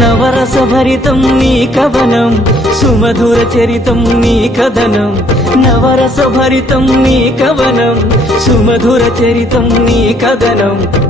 నవరస భరితం నీ కవనం సుమధుర చరితం నీ కథనం. నవరస భరితం నీ కవనం సుమధుర చరితం నీ కథనం.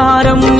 వేదాంత సారం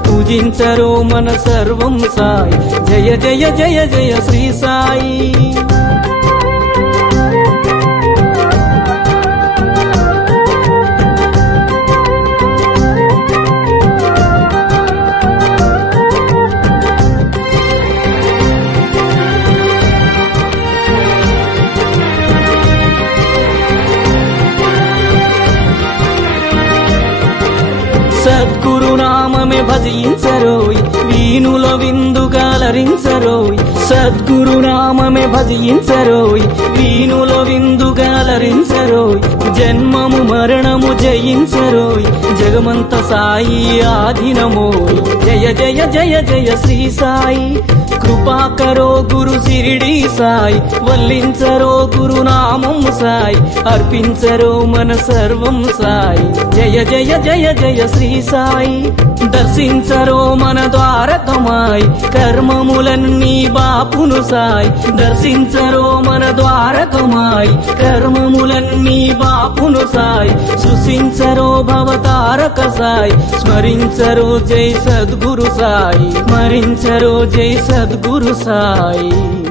పూజించరో మన సర్వం సాయి. జయ జయ జయ జయ శ్రీ సాయి. నామమే భజించరోయ్ వీణుల విందుగా సద్గురు నామమే భజించరోయ్. వీణుల విందుగాలరించరోయ్ జన్మము మరణము జయించరోయ్. జగమంత సాయి ఆధీనమోయ్. జయ జయ జయ జయ శ్రీ సాయి. కృపాకరో గురు సిరిడి సాయి. వల్లించరో గురు నామం సాయి. అర్పించరో మన సర్వం సాయి. జయ జయ జయ జయ శ్రీ సాయి. దర్శించరో మన ద్వారకమాయి. కర్మ కర్మములన్నీ బాపును సాయ్. దర్శించరో మన ద్వారకమాయ్. కర్మములన్నీ బాపును సాయ్. సృశించరో భవతారక సాయ్. స్మరించరో జై సద్గురు సాయి. స్మరించరో జై సద్గురు సాయి.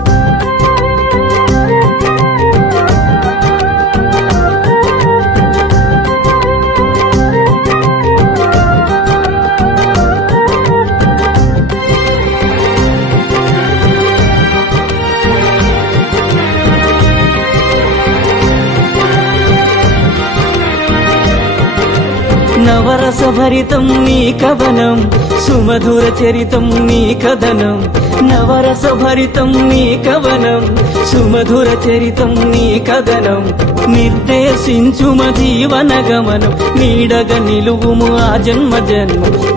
నవరస భరితం నీ కవనం సుమధుర చరితం నీ కథనం. నవరస భరితం నీ కవనం సుమధుర చరితం నీ కథనం. నిర్దేశించుమ జీవన గమనం నీడగ నిలువుము ఆ జన్మ జన్మ.